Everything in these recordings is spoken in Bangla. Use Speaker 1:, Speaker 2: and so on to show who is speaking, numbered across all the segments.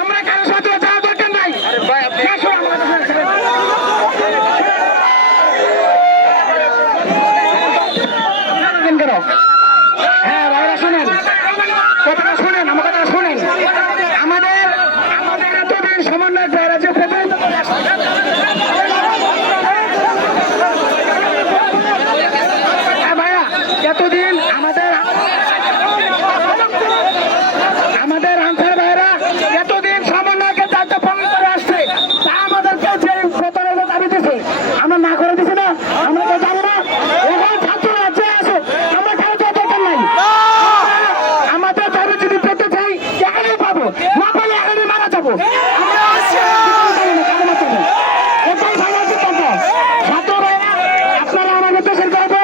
Speaker 1: আমরা কারও সাথে যাওয়া দরকার নাই? হ্যাঁ শুনেন। কথা শুনেন আমাদের সমন্বয় এতদিন আমাদের আমাদের আনসার ভাইরা এতদিন সমন্বয়কে দায়িত্ব পালন করে আসছে তা আমাদেরকে যে প্রতারণা দাবি দিছে আমরা না করে দিছি না আমরা তো জানি না এখন ছাত্ররা যে আছে আমরা কারও তো দরকার নাই আমাদের দাবি যদি পেতে চাই এখানেই পাবো না পেলে এখানেই মারা যাব আমরা কারও মাত্র নেই। এটাই ভালো সিদ্ধান্ত ছাত্র ভাইরা আপনারা আমাদের দেশের গর্ব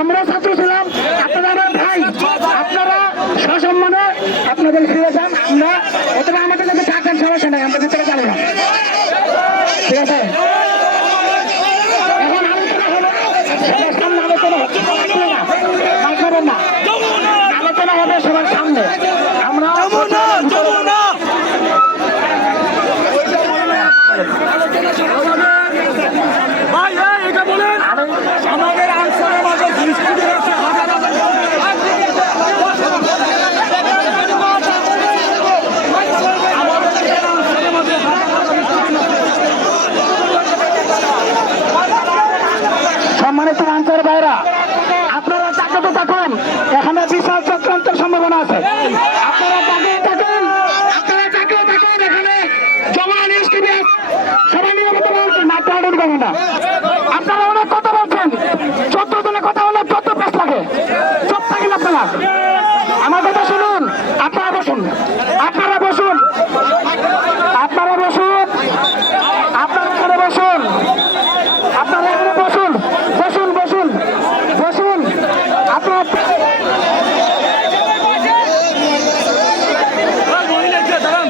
Speaker 1: আমরা ছাত্র ছিলাম আপনারা আমার ভাই আপনারা সসম্মানে আপনাদের ফিরে যান আমরা অথবা আমাদের কাছে থাকেন সমস্যা নাই আমরা ভিতরে যাব না ঠিক আছে? এখন আলোচনা হলো আলোচনা হচ্ছে না কাল করবেন না আলোচনা হবে সবার সামনে আমরা
Speaker 2: ভাই এই, এটা বলেন আমাদের আনসারের মাঝে দুষ্কৃতী আছে হাজার হাজার আমাদের এখানে আনসারের মাঝে হাজার হাজার
Speaker 1: সম্মানিত আনসার ভাইরা, আপনারা তাকাতে থাকুন এখানে বিশাল চক্রান্তের সম্ভাবনা আছে। আপনারা আপনারা আপনারা কথা বলছেন চোদ্দ কথা আপনারা। শুনুন, আপনারা বসুন। আপনারা বসুন আপনারা বসুন আপনারা এখানে বসুন আপনারা এখানে বসুন বসুন বসুন বসুন আপনার
Speaker 2: মহিলা কে দাঁড়ান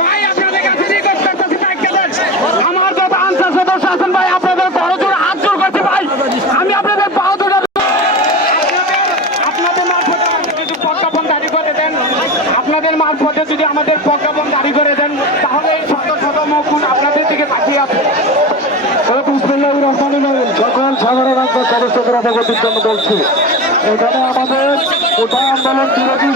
Speaker 1: ভাই আপনাদের কাছে রিকোয়েস্ট করতেছি ভাই কেন? আমার যত আনসার সদস্য আছেন ভাই আপনাদের বড় জোর হাত জোর করছি ভাই আমি আপনাদের পাও দুটো আপনাদের মারফতে যদি প্রজ্ঞাপন জারি করে দেন আপনাদের পথে যদি আমাদের প্রজ্ঞাপন জারি করে দেন, তাহলে এই শত শত মকুন আপনাদের দিকে তাকিয়ে আছে।
Speaker 3: সকল সাধারণ সদস্যদের অবগতির জন্য বলছি এখানে আমাদের কোটা আন্দোলন বিরোধী